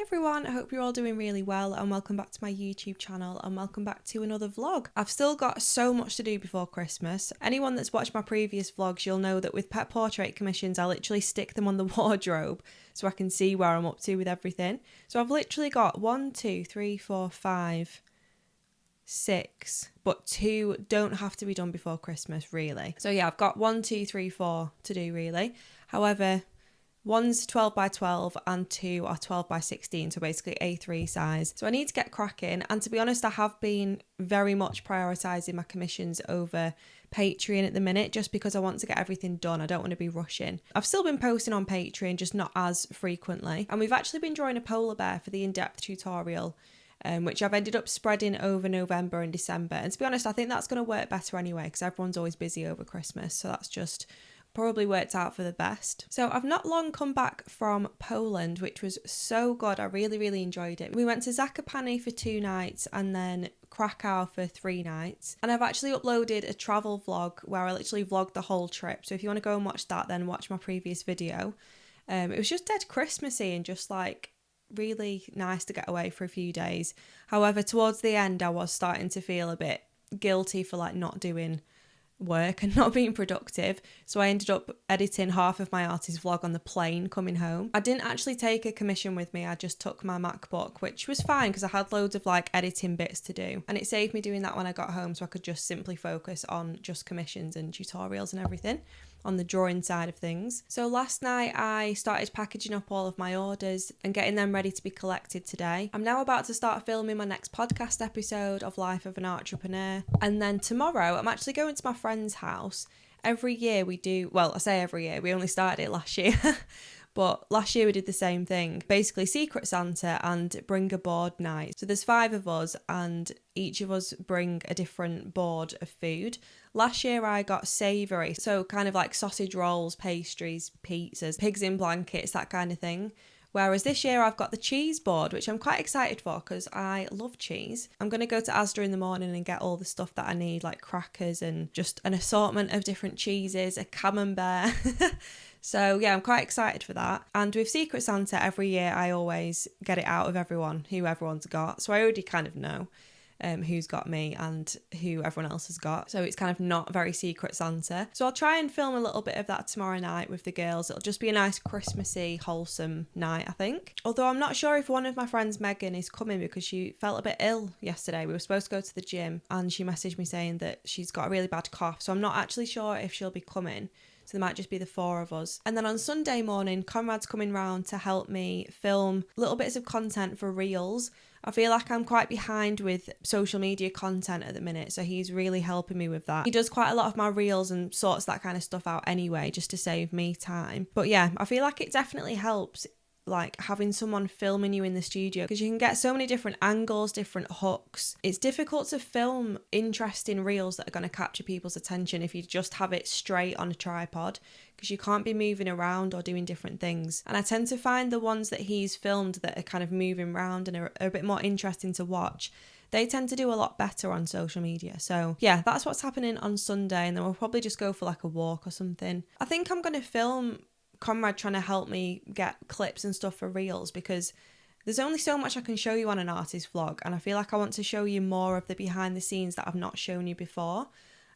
Hi everyone, I hope you're all doing really well and welcome back to my YouTube channel and welcome back to another vlog. I've still got so much to do before Christmas. Anyone that's watched my previous vlogs, you'll know that with pet portrait commissions, I literally stick them on the wardrobe so I can see where I'm up to with everything. So I've literally got 1, 2, 3, 4, 5, 6, but 2 don't have to be done before Christmas really. So yeah, I've got 1, 2, 3, 4 to do really. However, one's 12 by 12 and 2 are 12 by 16, so basically A3 size. So I need to get cracking, and to be honest, I have been very much prioritising my commissions over Patreon at the minute just because I want to get everything done. I don't want to be rushing. I've still been posting on Patreon, just not as frequently. And we've actually been drawing a polar bear for the in-depth tutorial, which I've ended up spreading over November and December. And to be honest, I think that's going to work better anyway because everyone's always busy over Christmas. So that's just probably worked out for the best. So I've not long come back from Poland, which was so good. I really enjoyed it. We went to Zakopane for 2 nights and then Krakow for 3 nights. And I've actually uploaded a travel vlog where I literally vlogged the whole trip. So if you want to go and watch that, then watch my previous video. It was just dead Christmassy and just like really nice to get away for a few days. However, towards the end, I was starting to feel a bit guilty for like not doing work and not being productive, so I ended up editing half of my artist vlog on the plane coming home. I didn't actually take a commission with me, I just took my MacBook, which was fine because I had loads of like editing bits to do, and it saved me doing that when I got home, so I could just simply focus on just commissions and tutorials and everything on the drawing side of things. So last night I started packaging up all of my orders and getting them ready to be collected today. I'm now about to start filming my next podcast episode of Life of an Entrepreneur, and then tomorrow I'm actually going to my friend's house. Every year we do, well I say every year, we only started it last year but last year we did the same thing, basically Secret Santa and bring a board night. So there's 5 of us and each of us bring a different board of food. Last year I got savoury, so kind of like sausage rolls, pastries, pizzas, pigs in blankets, that kind of thing. Whereas this year I've got the cheese board, which I'm quite excited for because I love cheese. I'm going to go to Asda in the morning and get all the stuff that I need, like crackers and just an assortment of different cheeses, a camembert. So yeah, I'm quite excited for that. And with Secret Santa, every year I always get it out of everyone, who everyone's got. So I already kind of know who's got me and who everyone else has got. So it's kind of not very Secret Santa. So I'll try and film a little bit of that tomorrow night with the girls. It'll just be a nice Christmassy, wholesome night, I think. Although I'm not sure if one of my friends, Megan, is coming because she felt a bit ill yesterday. We were supposed to go to the gym and she messaged me saying that she's got a really bad cough. So I'm not actually sure if she'll be coming. So there might just be the 4 of us. And then on Sunday morning, Conrad's coming round to help me film little bits of content for Reels. I feel like I'm quite behind with social media content at the minute, so he's really helping me with that. He does quite a lot of my Reels and sorts that kind of stuff out anyway, just to save me time. But yeah, I feel like it definitely helps, like having someone filming you in the studio, because you can get so many different angles, different hooks. It's difficult to film interesting reels that are going to capture people's attention if you just have it straight on a tripod, because you can't be moving around or doing different things. And I tend to find the ones that he's filmed that are kind of moving around and are a bit more interesting to watch, they tend to do a lot better on social media. So yeah, that's what's happening on Sunday, and then we'll probably just go for like a walk or something. I think I'm going to film Conrad trying to help me get clips and stuff for Reels, because there's only so much I can show you on an artist vlog, and I feel like I want to show you more of the behind the scenes that I've not shown you before.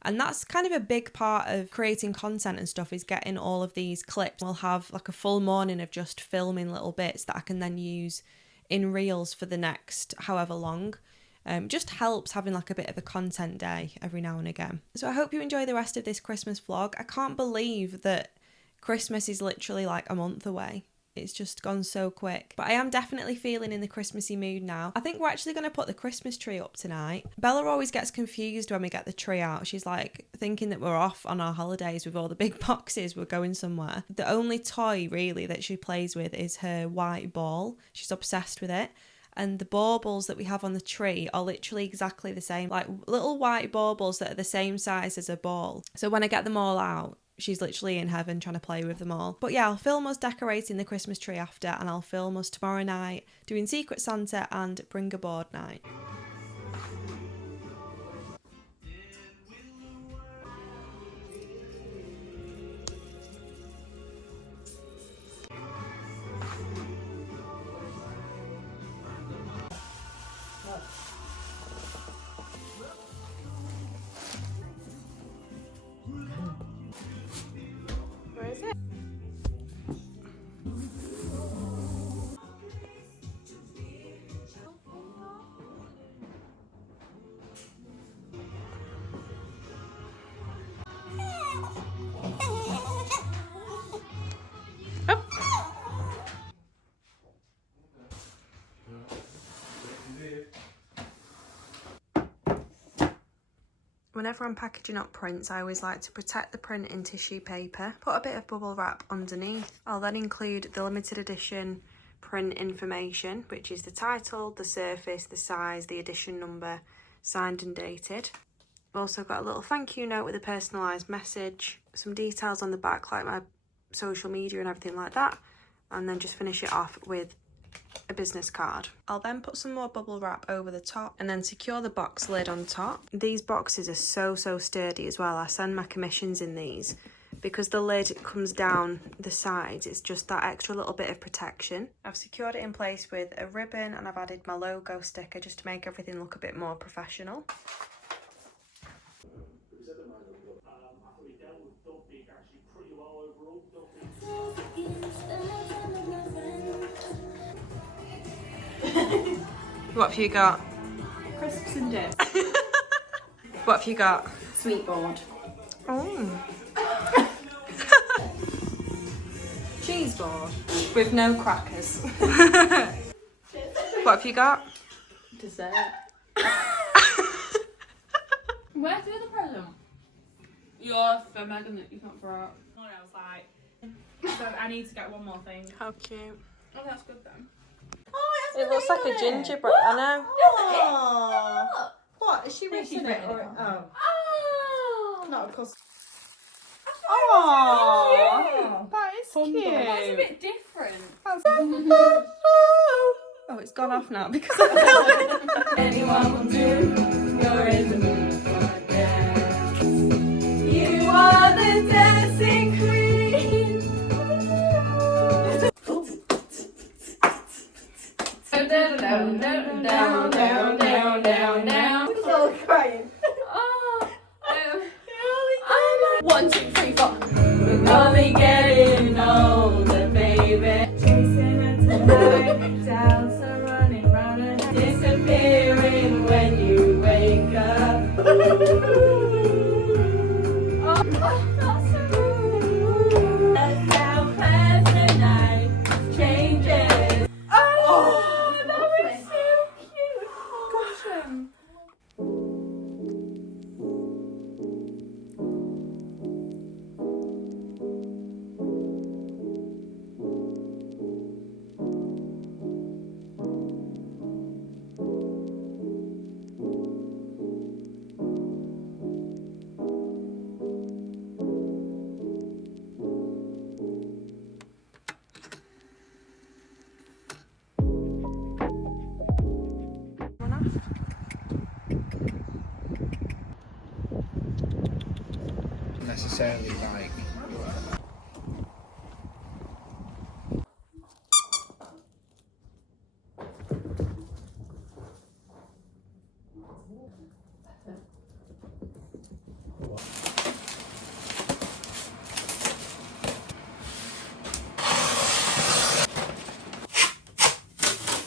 And that's kind of a big part of creating content and stuff, is getting all of these clips. We'll have like a full morning of just filming little bits that I can then use in Reels for the next however long. Just helps having like a bit of a content day every now and again. So I hope you enjoy the rest of this Christmas vlog. I can't believe that Christmas is literally like a month away. It's just gone so quick. But I am definitely feeling in the Christmassy mood now. I think we're actually going to put the Christmas tree up tonight. Bella always gets confused when we get the tree out. She's like thinking that we're off on our holidays with all the big boxes, we're going somewhere. The only toy really that she plays with is her white ball. She's obsessed with it. And the baubles that we have on the tree are literally exactly the same, like little white baubles that are the same size as a ball. So when I get them all out, she's literally in heaven trying to play with them all. But yeah, I'll film us decorating the Christmas tree after, and I'll film us tomorrow night doing Secret Santa and bring a board night. whenever I'm packaging up prints, I always like to protect the print in tissue paper, put a bit of bubble wrap underneath. I'll then include the limited edition print information, which is the title, the surface, the size, the edition number, signed and dated. I've also got a little thank you note with a personalised message, some details on the back like my social media and everything like that, and then just finish it off with a business card. I'll then put some more bubble wrap over the top and then secure the box lid on top. These boxes are so sturdy as well. I send my commissions in these because the lid comes down the sides. It's just that extra little bit of protection. I've secured it in place with a ribbon and I've added my logo sticker just to make everything look a bit more professional. What have you got? Crisps and dip. What have you got? Sweet board. Oh. Cheese board. With no crackers. What have you got? Dessert. Where's the other present? Yours for Megan that you've not brought. Oh, I was like, so I need to get one more thing. How cute. Oh, that's good then. Oh, It looks like a gingerbread. I know. Oh. What? Is she written it? Or, oh. Oh! Not of course. Oh! That is That's a cute. bit different. Oh, it's gone off now because I fell. Anyone will do. You're in the mood for dance. You are the dancing queen. Down, down, down, down, down, down, down. We're all crying. Oh, I'm 1, 2, 3, 4. We're only getting older, baby. Chasing her tonight, doubts are running round her head. Disappearing when you wake up. Oh, that's so rude. That's how fast the night changes. Oh, that was so cute. Gosh. Necessarily like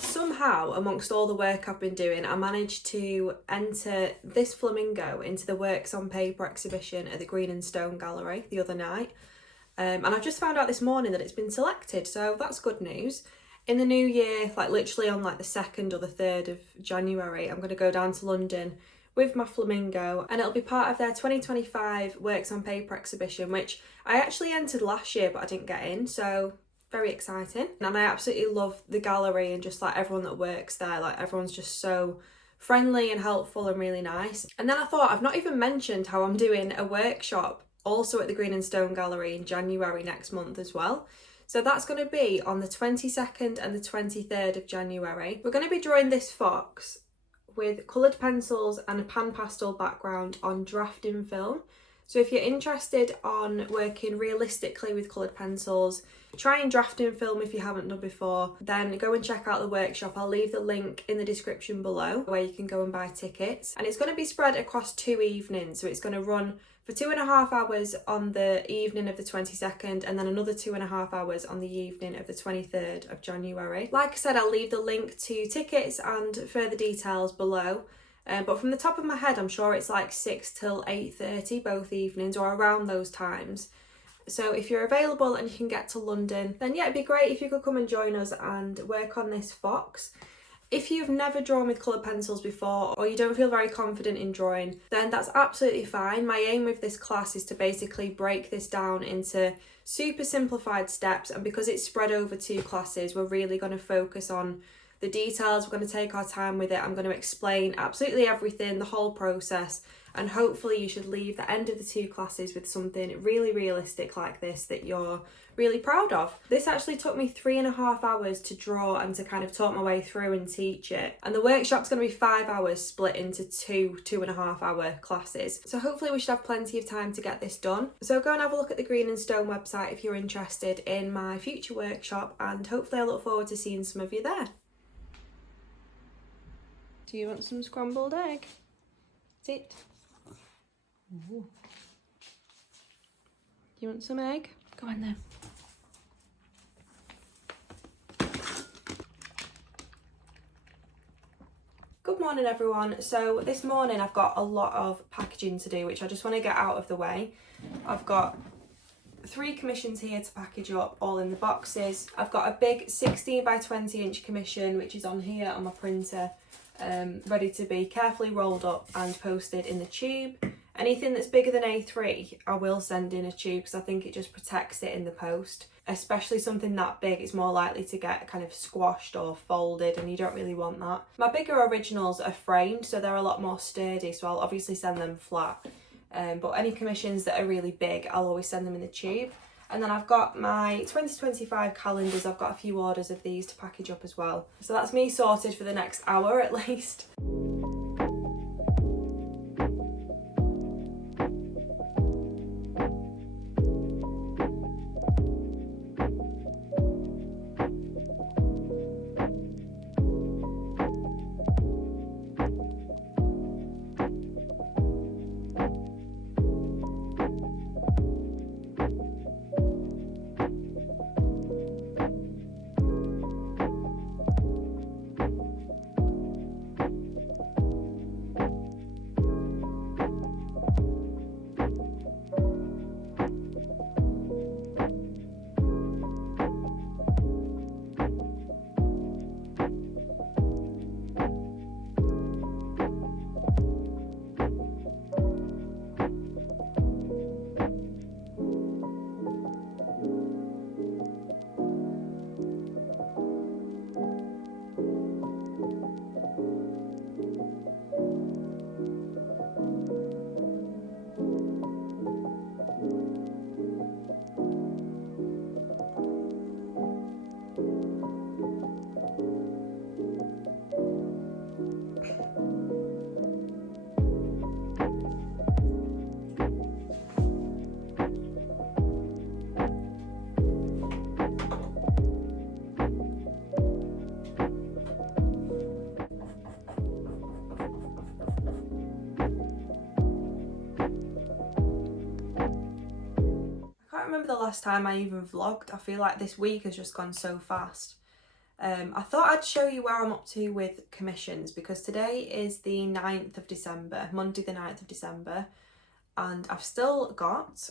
somehow, amongst all the work I've been doing, I managed to enter this flamingo into the Works on Paper exhibition at the Green and Stone Gallery the other night. And I've just found out this morning that it's been selected, so that's good news. In the new year, like literally on like the 2nd or the 3rd of January, I'm going to go down to London with my flamingo and it'll be part of their 2025 Works on Paper exhibition, which I actually entered last year but I didn't get in, so very exciting. And I absolutely love the gallery and just like everyone that works there. Like everyone's just so friendly and helpful and really nice. And then I thought, I've not even mentioned how I'm doing a workshop also at the Green and Stone Gallery in January next month as well. So that's going to be on the 22nd and the 23rd of January. We're going to be drawing this fox with coloured pencils and a pan pastel background on drafting film. So if you're interested on working realistically with coloured pencils, try and drafting film if you haven't done before, then go and check out the workshop. I'll leave the link in the description below where you can go and buy tickets. And it's going to be spread across 2 evenings. So it's going to run for 2.5 hours on the evening of the 22nd and then another 2.5 hours on the evening of the 23rd of January. Like I said, I'll leave the link to tickets and further details below. But from the top of my head, I'm sure it's like 6 till 8:30 both evenings or around those times. So if you're available and you can get to London, then yeah, it'd be great if you could come and join us and work on this fox. If you've never drawn with coloured pencils before or you don't feel very confident in drawing, then that's absolutely fine. My aim with this class is to basically break this down into super simplified steps, and because it's spread over 2 classes, we're really going to focus on the details. We're going to take our time with it. I'm going to explain absolutely everything, the whole process, and hopefully you should leave the end of the 2 classes with something really realistic like this that you're really proud of. This actually took me 3.5 hours to draw and to kind of talk my way through and teach it. And the workshop's going to be 5 hours split into 2.5 hour classes. So hopefully we should have plenty of time to get this done. So go and have a look at the Green and Stone website if you're interested in my future workshop, and hopefully I look forward to seeing some of you there. Do you want some scrambled egg? Sit. Ooh. Do you want some egg? Go on then. Good morning everyone. So this morning I've got a lot of packaging to do, which I just want to get out of the way. I've got 3 commissions here to package up, all in the boxes. I've got a big 16 by 20 inch commission, which is on here on my printer, ready to be carefully rolled up and posted in the tube. Anything that's bigger than A3 I will send in a tube because I think it just protects it in the post. Especially something that big, it's more likely to get kind of squashed or folded, and you don't really want that. My bigger originals are framed, so they're a lot more sturdy, so I'll obviously send them flat. But any commissions that are really big, I'll always send them in the tube. And then I've got my 2025 calendars. I've got a few orders of these to package up as well. So that's me sorted for the next hour at least. Remember the last time I even vlogged. I feel like this week has just gone so fast. I thought I'd show you where I'm up to with commissions, because today is the 9th of December, Monday the 9th of December, and I've still got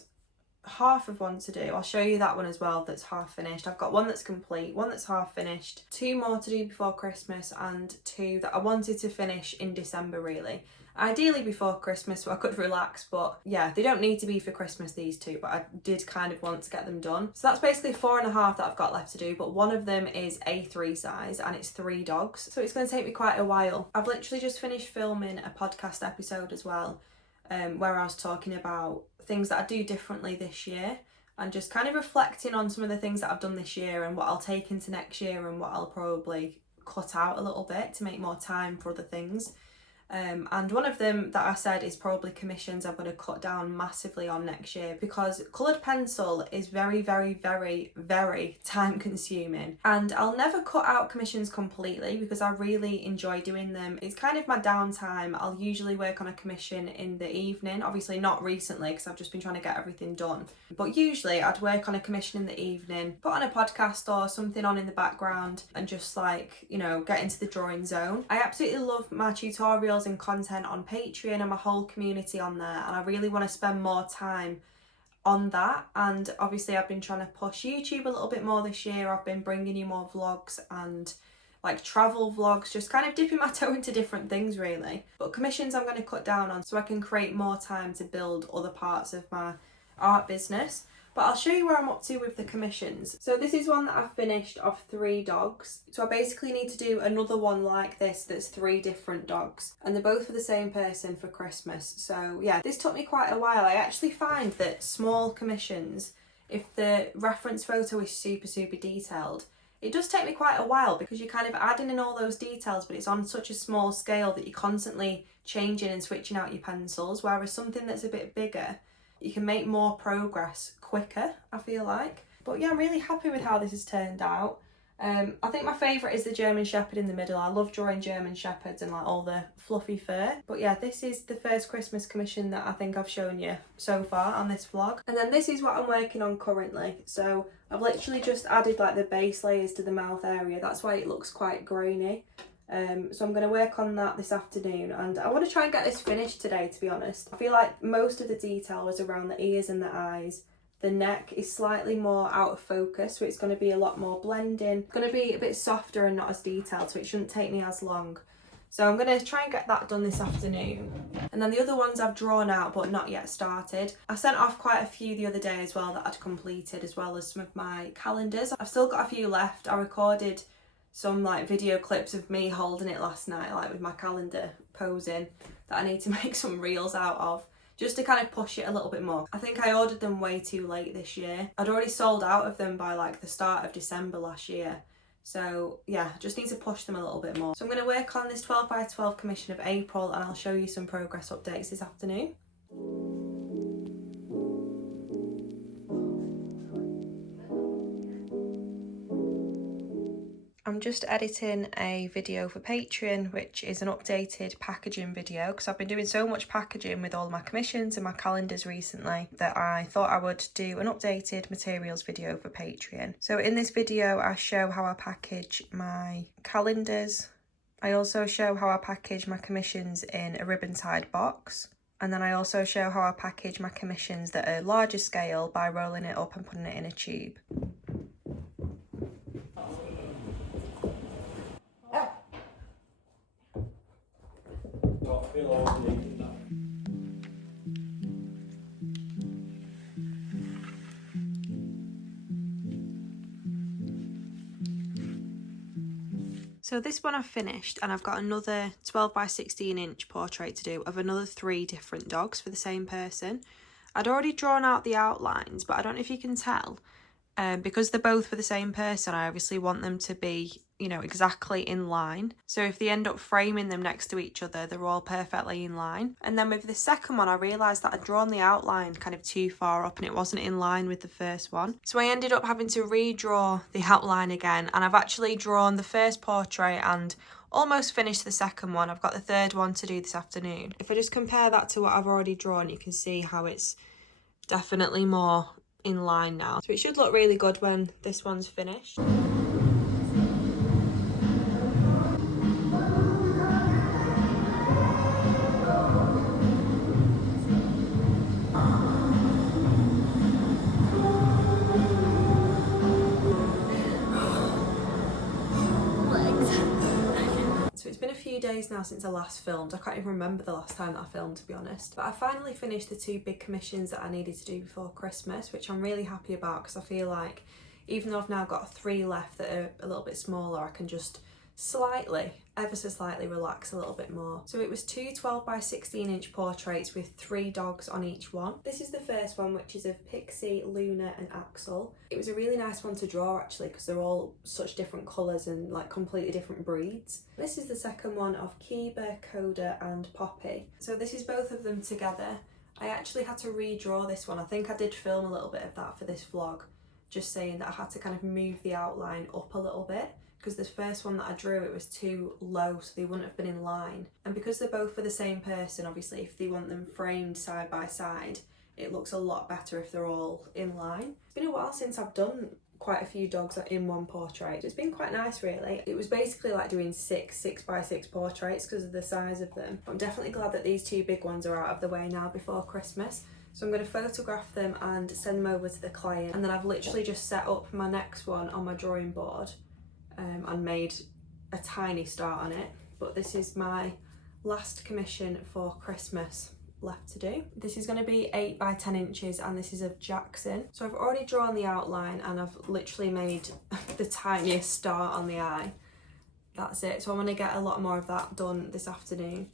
half of one to do. I'll show you that one as well that's half finished. I've got one that's complete, one that's half finished, 2 more to do before Christmas, and 2 that I wanted to finish in December really. Ideally before Christmas so I could relax, but yeah, they don't need to be for Christmas, these 2, but I did kind of want to get them done. So that's basically 4.5 that I've got left to do, but one of them is A3 size and it's 3 dogs. So it's going to take me quite a while. I've literally just finished filming a podcast episode as well, where I was talking about things that I do differently this year and just kind of reflecting on some of the things that I've done this year and what I'll take into next year and what I'll probably cut out a little bit to make more time for other things. And one of them that I said is probably commissions I'm going to cut down massively on next year, because coloured pencil is very, very, very, very time consuming, and I'll never cut out commissions completely because I really enjoy doing them. It's kind of my downtime. I'll usually work on a commission in the evening, obviously not recently because I've just been trying to get everything done, but usually I'd work on a commission in the evening, put on a podcast or something on in the background and just like, you know, get into the drawing zone. I absolutely love my tutorials and content on Patreon and my whole community on there, and I really want to spend more time on that. And obviously I've been trying to push YouTube a little bit more this year. I've been bringing you more vlogs and like travel vlogs, just kind of dipping my toe into different things really. But commissions I'm going to cut down on so I can create more time to build other parts of my art business. But I'll show you where I'm up to with the commissions. So this is one that I've finished of 3 dogs. So I basically need to do another one like this that's 3 different dogs. And they're both for the same person for Christmas. So yeah, this took me quite a while. I actually find that small commissions, if the reference photo is super detailed, it does take me quite a while because you're kind of adding in all those details, but it's on such a small scale that you're constantly changing and switching out your pencils. Whereas something that's a bit bigger, you can make more progress quicker, I feel like. But yeah, I'm really happy with how this has turned out. I think my favourite is the German Shepherd in the middle. I love drawing German Shepherds and like all the fluffy fur. But yeah, this is the first Christmas commission that I think I've shown you so far on this vlog. And then this is what I'm working on currently. So I've literally just added like the base layers to the mouth area. That's why it looks quite grainy. So I'm going to work on that this afternoon, and I want to try and get this finished today, to be honest. I feel like most of the detail was around the ears and the eyes. The neck is slightly more out of focus, so it's going to be a lot more blending. It's going to be a bit softer and not as detailed, so it shouldn't take me as long. So I'm going to try and get that done this afternoon. And then the other ones I've drawn out but not yet started. I sent off quite a few the other day as well that I'd completed, as well as some of my calendars. I've still got a few left. I recorded some like video clips of me holding it last night, like with my calendar posing, that I need to make some reels out of, just to kind of push it a little bit more. I think I ordered them way too late this year. I'd already sold out of them by like the start of December last year. So yeah, just need to push them a little bit more. So I'm going to work on this 12 by 12 commission of April, and I'll show you some progress updates this afternoon. I'm just editing a video for Patreon, which is an updated packaging video, because I've been doing so much packaging with all my commissions and my calendars recently that I thought I would do an updated materials video for Patreon. So in this video I show how I package my calendars. I also show how I package my commissions in a ribbon tied box. And then I also show how I package my commissions that are larger scale by rolling it up and putting it in a tube. So this one I've finished, and I've got another 12 by 16 inch portrait to do of another 3 different dogs for the same person. I'd already drawn out the outlines, but I don't know if you can tell, because they're both for the same person, I obviously want them to be, you know, exactly in line. So if they end up framing them next to each other, they're all perfectly in line. And then with the second one, I realised that I'd drawn the outline kind of too far up and it wasn't in line with the first one. So I ended up having to redraw the outline again, and I've actually drawn the first portrait and almost finished the second one. I've got the third one to do this afternoon. If I just compare that to what I've already drawn, you can see how it's definitely more in line now. So it should look really good when this one's finished. It's been a few days now since I last filmed. I can't even remember the last time that I filmed, to be honest. But I finally finished the 2 big commissions that I needed to do before Christmas, which I'm really happy about, because I feel like even though I've now got 3 left that are a little bit smaller, I can just slightly, ever so slightly, relax a little bit more. So it was 2 12 by 16 inch portraits with 3 dogs on each one. This is the first one, which is of Pixie, Luna and Axel. It was a really nice one to draw actually, because they're all such different colours and like completely different breeds. This is the second one of Kiba, Coda and Poppy. So this is both of them together. I actually had to redraw this one. I think I did film a little bit of that for this vlog, just saying that I had to kind of move the outline up a little bit, because this first one that I drew, it was too low, so they wouldn't have been in line. And because they're both for the same person, obviously if they want them framed side by side, it looks a lot better if they're all in line. It's been a while since I've done quite a few dogs in one portrait. It's been quite nice really. It was basically like doing 6 by 6 portraits because of the size of them. I'm definitely glad that these 2 big ones are out of the way now before Christmas. So I'm going to photograph them and send them over to the client. And then I've literally just set up my next one on my drawing board and made a tiny start on it, but this is my last commission for Christmas left to do. This is going to be 8 by 10 inches and this is of Jackson. So I've already drawn the outline and I've literally made the tiniest start on the eye. That's it. So I'm going to get a lot more of that done this afternoon.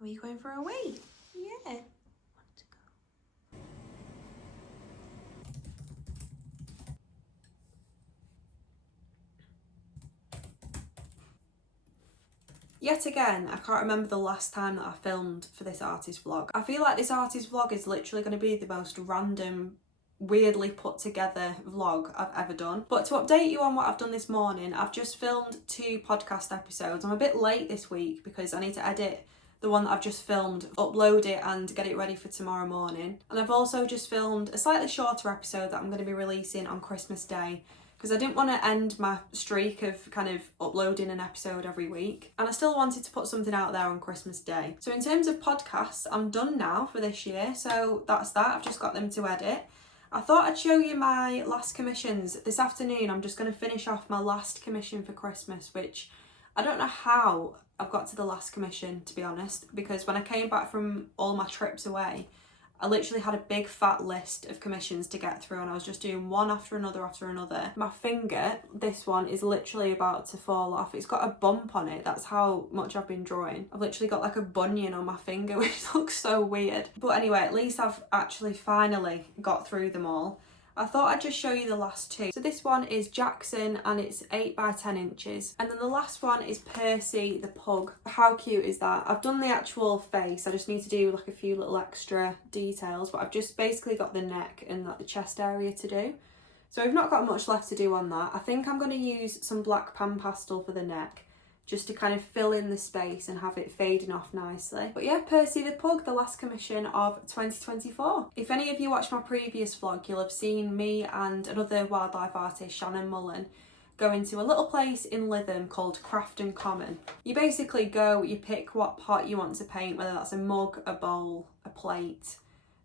Are you going for a wee? Yeah. Yet again, I can't remember the last time that I filmed for this artist vlog. I feel like this artist vlog is literally going to be the most random, weirdly put together vlog I've ever done. But to update you on what I've done this morning, I've just filmed 2 podcast episodes. I'm a bit late this week because I need to edit the one that I've just filmed, upload it and get it ready for tomorrow morning. And I've also just filmed a slightly shorter episode that I'm going to be releasing on Christmas Day because I didn't want to end my streak of kind of uploading an episode every week. And I still wanted to put something out there on Christmas Day. So in terms of podcasts, I'm done now for this year. So that's that. I've just got them to edit. I thought I'd show you my last commissions. This afternoon, I'm just going to finish off my last commission for Christmas, which I don't know how I've got to the last commission, to be honest, because when I came back from all my trips away, I literally had a big fat list of commissions to get through and I was just doing one after another after another. My finger, this one, is literally about to fall off. It's got a bump on it. That's how much I've been drawing. I've literally got like a bunion on my finger, which looks so weird. But anyway, at least I've actually finally got through them all. I thought I'd just show you the last 2. So this one is Jackson and it's 8 by 10 inches. And then the last one is Percy the pug. How cute is that? I've done the actual face. I just need to do like a few little extra details, but I've just basically got the neck and like the chest area to do. So we've not got much left to do on that. I think I'm going to use some black pan pastel for the neck, just to kind of fill in the space and have it fading off nicely. But yeah, Percy the pug, the last commission of 2024. If any of you watched my previous vlog, you'll have seen me and another wildlife artist, Shannon Mullen, go into a little place in Lytham called Crafton Common. You basically go, you pick what pot you want to paint, whether that's a mug, a bowl, a plate.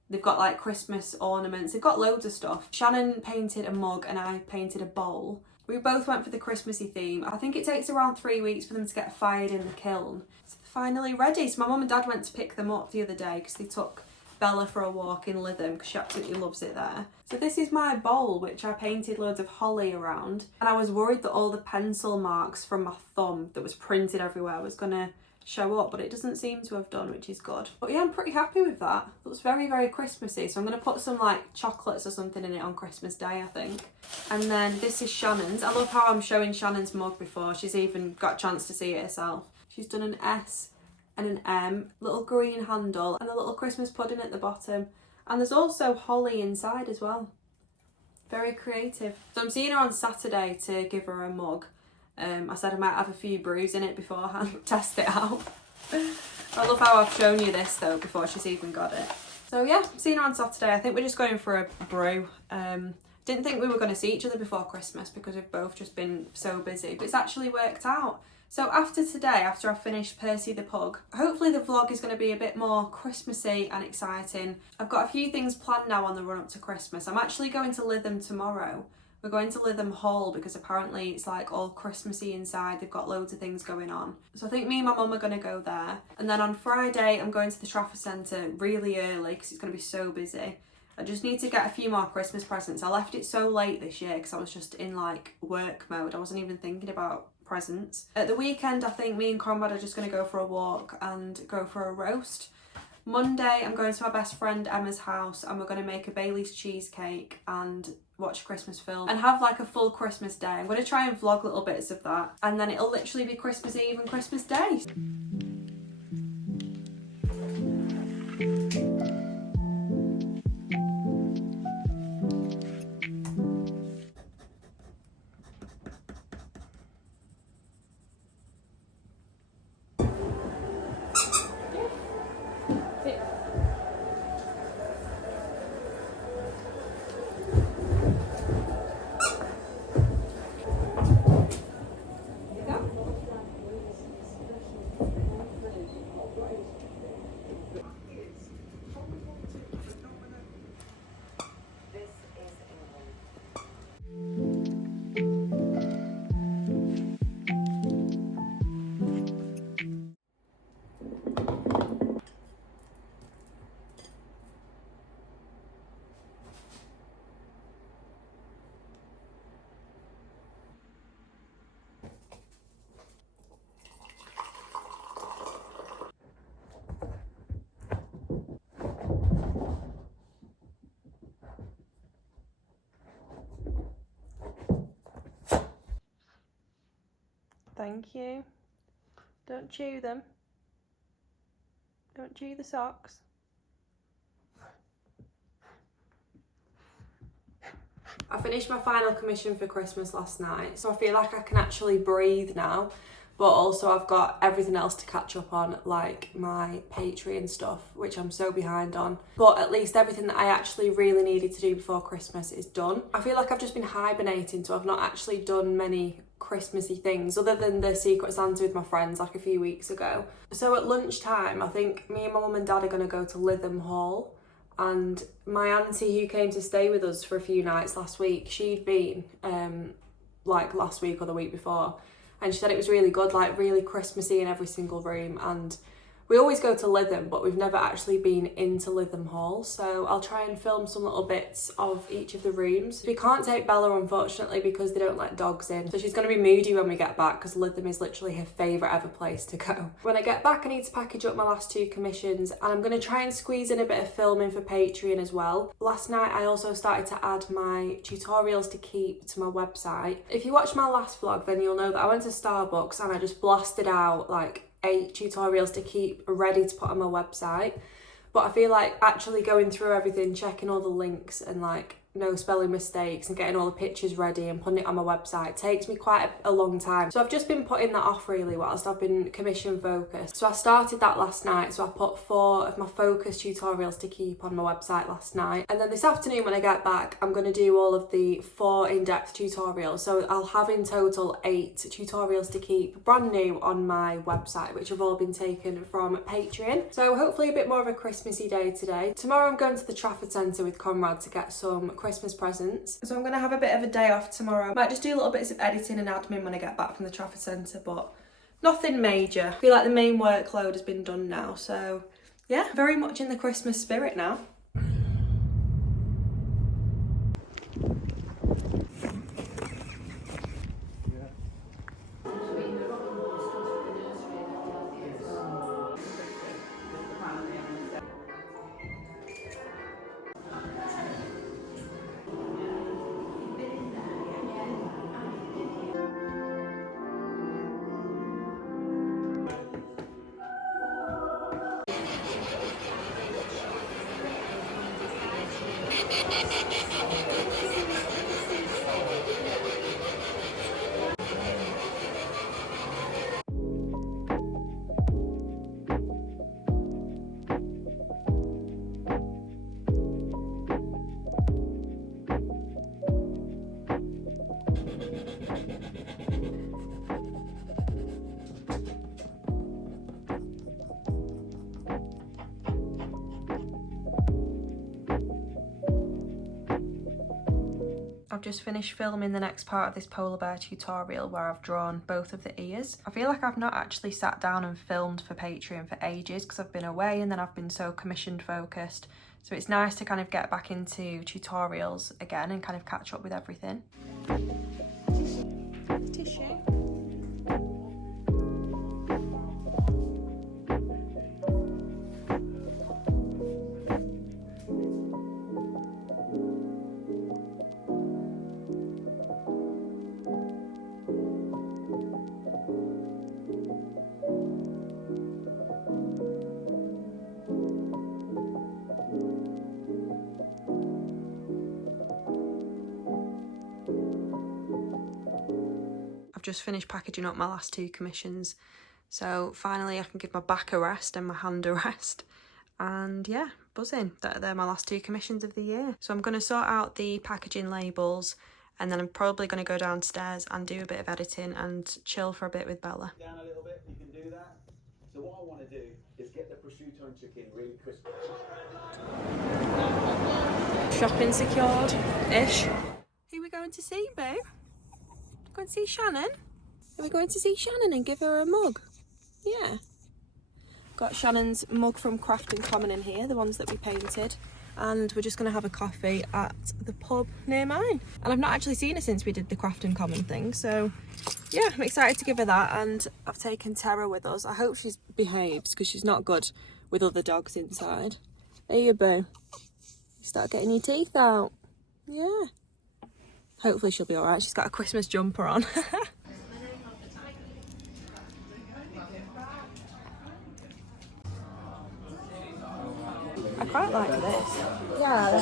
They've got like Christmas ornaments, they've got loads of stuff. Shannon painted a mug and I painted a bowl. We both went for the Christmassy theme. I think it takes around 3 weeks for them to get fired in the kiln. So they're finally ready. So my mum and dad went to pick them up the other day because they took Bella for a walk in Lytham because she absolutely loves it there. So this is my bowl, which I painted loads of holly around. And I was worried that all the pencil marks from my thumb that was printed everywhere was going to show up, but it doesn't seem to have done, which is good. But yeah, I'm pretty happy with that. It looks very, very Christmassy. So I'm going to put some like chocolates or something in it on Christmas Day, I think. And then this is Shannon's. I love how I'm showing Shannon's mug before she's even got a chance to see it herself. She's done an S and an M, little green handle and a little Christmas pudding at the bottom. And there's also holly inside as well. Very creative. So I'm seeing her on Saturday to give her a mug. I said I might have a few brews in it beforehand, test it out. I love how I've shown you this though before she's even got it. So yeah, seeing her on Saturday. I think we're just going for a brew. Didn't think we were going to see each other before Christmas because we've both just been so busy, but it's actually worked out. So after today, after I've finished Percy the pug, hopefully the vlog is going to be a bit more Christmassy and exciting. I've got a few things planned now on the run up to Christmas. I'm actually going to Lytham tomorrow. We're going to Lytham Hall because apparently it's like all Christmassy inside. They've got loads of things going on. So I think me and my mum are going to go there. And then on Friday, I'm going to the Trafford Centre really early because it's going to be so busy. I just need to get a few more Christmas presents. I left it so late this year because I was just in like work mode. I wasn't even thinking about presents. At the weekend, I think me and Conrad are just going to go for a walk and go for a roast. Monday, I'm going to my best friend Emma's house and we're going to make a Bailey's cheesecake and watch a Christmas film and have like a full Christmas day. I'm going to try and vlog little bits of that and then it'll literally be Christmas Eve and Christmas Day. Thank you. Don't chew them. Don't chew the socks. I finished my final commission for Christmas last night, so I feel like I can actually breathe now, but also I've got everything else to catch up on, like my Patreon stuff, which I'm so behind on. But at least everything that I actually really needed to do before Christmas is done. I feel like I've just been hibernating, so I've not actually done many Christmassy things other than the Secret Santa with my friends like a few weeks ago. So at lunchtime, I think me and my mum and dad are going to go to Lytham Hall. And my auntie who came to stay with us for a few nights last week, she'd been like last week or the week before, and she said it was really good, like really Christmassy in every single room. And we always go to Lytham, but we've never actually been into Lytham Hall, so I'll try and film some little bits of each of the rooms. We can't take Bella, unfortunately, because they don't let dogs in, so she's going to be moody when we get back because Lytham is literally her favourite ever place to go. When I get back, I need to package up my last 2 commissions, and I'm going to try and squeeze in a bit of filming for Patreon as well. Last night, I also started to add my tutorials to keep to my website. If you watched my last vlog, then you'll know that I went to Starbucks and I just blasted out like 8 tutorials to keep ready to put on my website. But I feel like actually going through everything, checking all the links and like no spelling mistakes and getting all the pictures ready and putting it on my website takes me quite a long time. So I've just been putting that off really whilst I've been commission focused. So I started that last night. So I put 4 of my focus tutorials to keep on my website last night. And then this afternoon when I get back, I'm going to do all of the 4 in-depth tutorials. So I'll have in total 8 tutorials to keep brand new on my website, which have all been taken from Patreon. So hopefully a bit more of a Christmassy day today. Tomorrow I'm going to the Trafford Centre with Conrad to get some Christmas presents. So I'm going to have a bit of a day off tomorrow. Might just do little bits of editing and admin when I get back from the Trafford Centre, but nothing major. I feel like the main workload has been done now, so yeah, very much in the Christmas spirit now. I've just finished filming the next part of this polar bear tutorial where I've drawn both of the ears. I feel like I've not actually sat down and filmed for Patreon for ages because I've been away and then I've been so commissioned focused. So it's nice to kind of get back into tutorials again and kind of catch up with everything. Tissue. I've just finished packaging up my last 2 commissions, so finally I can give my back a rest and my hand a rest, and yeah, buzzing. They're my last 2 commissions of the year. So I'm going to sort out the packaging labels and then I'm probably going to go downstairs and do a bit of editing and chill for a bit with Bella. Down a little bit, you can do that. So what I want to do is get the prosciutto and chicken really crispy. Shopping secured-ish. Who are we going to see, boo? Going to see Shannon? Are we going to see Shannon and give her a mug? Yeah. Got Shannon's mug from Craft and Common in here, the ones that we painted. And we're just going to have a coffee at the pub near mine. And I've not actually seen her since we did the Craft and Common thing, so yeah, I'm excited to give her that. And I've taken Terra with us. I hope she behaves because she's not good with other dogs inside. There you boo. You start getting your teeth out. Yeah. Hopefully she'll be alright. She's got a Christmas jumper on. I quite like this. Yeah,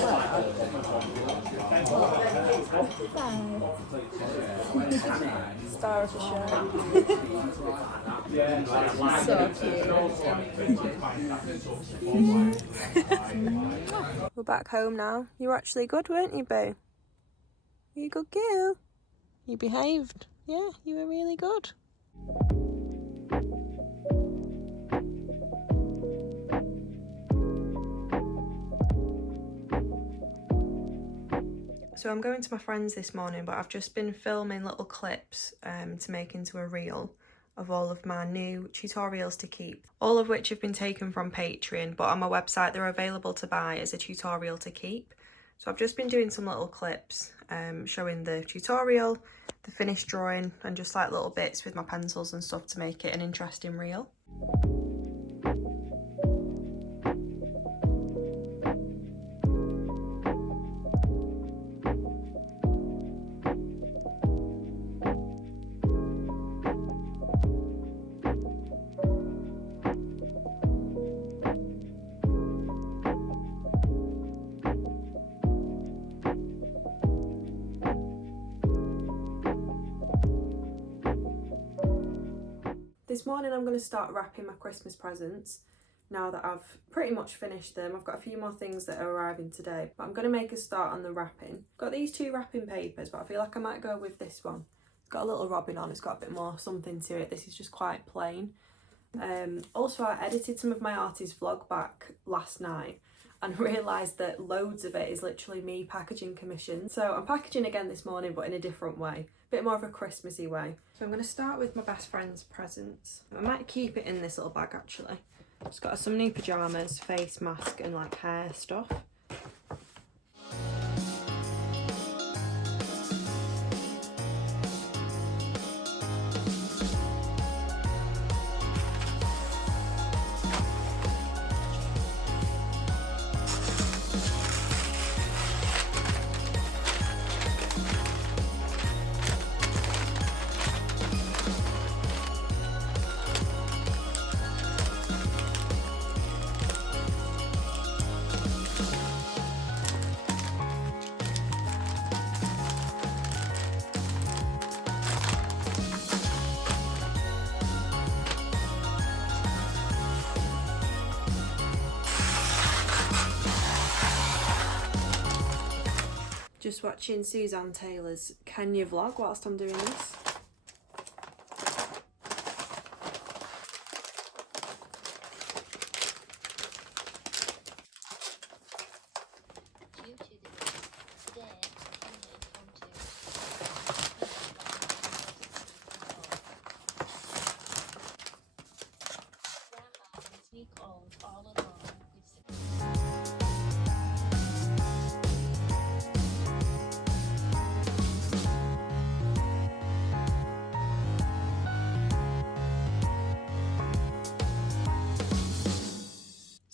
Star of the show. so cute. We're back home now. You were actually good, weren't you, boo? You a good girl. You behaved. Yeah, you were really good. So I'm going to my friend's this morning, but I've just been filming little clips to make into a reel of all of my new tutorials to keep, all of which have been taken from Patreon, but on my website they're available to buy as a tutorial to keep. So I've just been doing some little clips showing the tutorial, the finished drawing, and just like little bits with my pencils and stuff to make it an interesting reel. This morning I'm going to start wrapping my Christmas presents now that I've pretty much finished them. I've got a few more things that are arriving today, but I'm going to make a start on the wrapping. I've got these 2 wrapping papers, but I feel like I might go with this one. It's got a little robin on, it's got a bit more something to it. This is just quite plain. Also, I edited some of my artist vlog back last night and realised that loads of it is literally me packaging commissions. So I'm packaging again this morning, but in a different way. A bit more of a Christmassy way. So I'm going to start with my best friend's presents. I might keep it in this little bag actually. It's got some new pyjamas, face mask and like hair stuff. Just watching Suzanne Taylor's Kenya vlog whilst I'm doing this.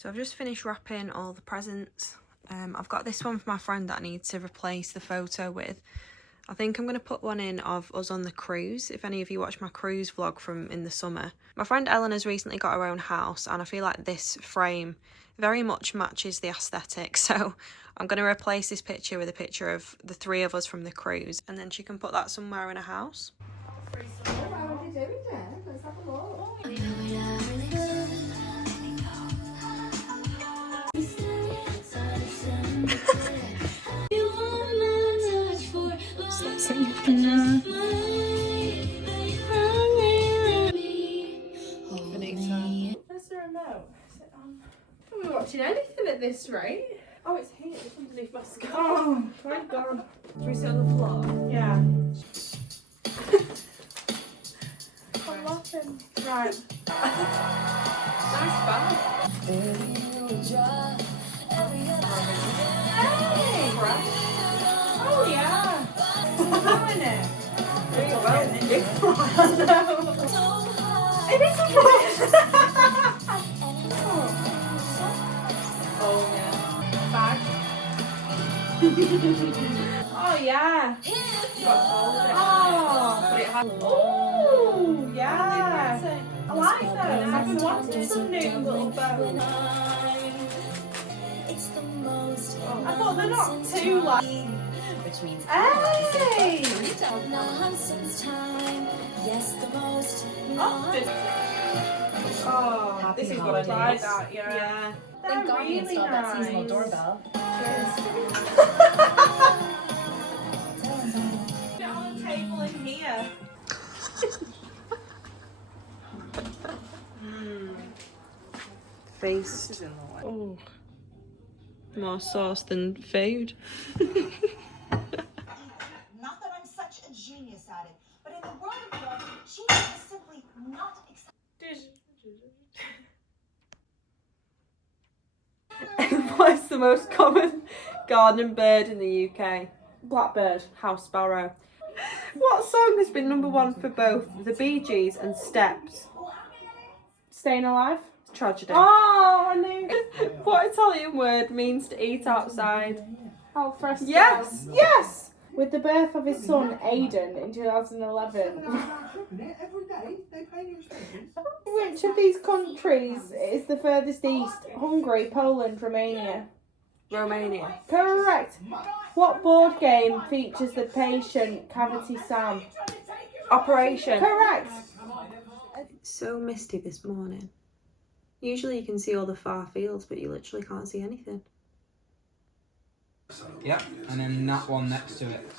So I've just finished wrapping all the presents. I've got this one for my friend that I need to replace the photo with. I think I'm going to put one in of us on the cruise, if any of you watch my cruise vlog from in the summer. My friend Eleanor's recently got her own house, and I feel like this frame very much matches the aesthetic, so I'm going to replace this picture with a picture of the three of us from the cruise, and then she can put that somewhere in a house. Where's the remote? Is it on? Are we watching anything at this rate? Oh, it's here. It's underneath my scarf. Oh, my God. Should we sit on the floor? Yeah. I'm laughing. Right. Nice bag. Hey! Oh, yeah. Having it. It is a Oh, yeah. Bag. Oh, yeah. Oh, but it has. Oh, yeah. I like those. I've been wanting some new little bows. I thought they're not too like. Which means hey! Oh, this is what I tried that, yeah. Thank God we installed that seasonal doorbell. Cheers. Get on the table in here. Face. Oh, more sauce than food. Not that I'm such a genius at it, but in the world of love, genius is simply not What is the most common garden bird in the UK? Blackbird, house sparrow. What song has been #1 for both the Bee Gees and Steps? Staying Alive? Tragedy. Oh, I knew. What Italian word means to eat outside? Al fresco. Yes, yes. With the birth of his son Aidan in 2011. Which of these countries is the furthest east? Hungary, Poland, Romania. Romania. Correct. What board game features the patient Cavity Sam? Operation. Correct. It's so misty this morning. Usually you can see all the far fields, but you literally can't see anything. Yep, and then that one next to it.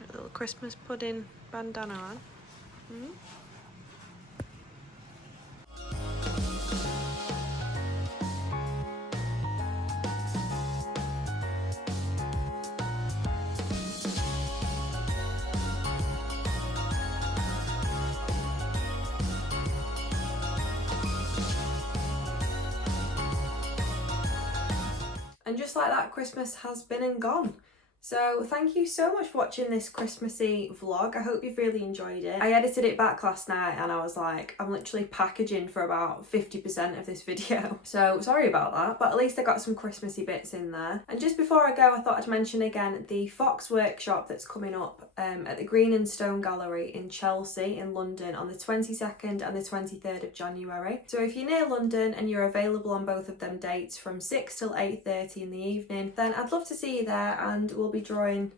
A little Christmas pudding bandana on. And just like that, Christmas has been and gone. So thank you so much for watching this Christmassy vlog. I hope you've really enjoyed it. I edited it back last night and I was like, I'm literally packaging for about 50% of this video. So sorry about that, but at least I got some Christmassy bits in there. And just before I go, I thought I'd mention again the Fox workshop that's coming up at the Green and Stone Gallery in Chelsea in London on the 22nd and the 23rd of January. So if you're near London and you're available on both of them dates from 6 till 8:30 in the evening, then I'd love to see you there, and we'll be drawing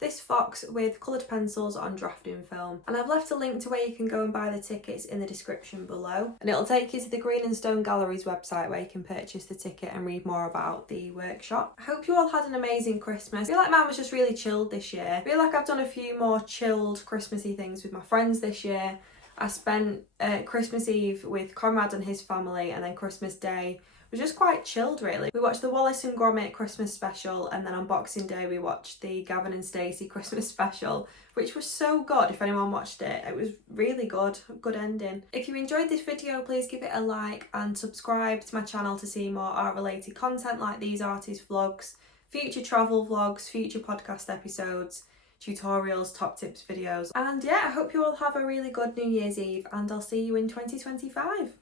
this fox with coloured pencils on drafting film. And I've left a link to where you can go and buy the tickets in the description below, and it'll take you to the Green and Stone Gallery's website where you can purchase the ticket and read more about the workshop. I hope you all had an amazing Christmas. I feel like mine was just really chilled this year. I feel like I've done a few more chilled Christmassy things with my friends this year. I spent Christmas Eve with Conrad and his family, and then Christmas Day was just quite chilled really. We watched the Wallace and Gromit Christmas special, and then on Boxing Day we watched the Gavin and Stacey Christmas special, which was so good. If anyone watched it, it was really good ending. If you enjoyed this video, please give it a like and subscribe to my channel to see more art related content like these artist vlogs, future travel vlogs, future podcast episodes, tutorials, top tips videos. And yeah, I hope you all have a really good New Year's Eve, and I'll see you in 2025.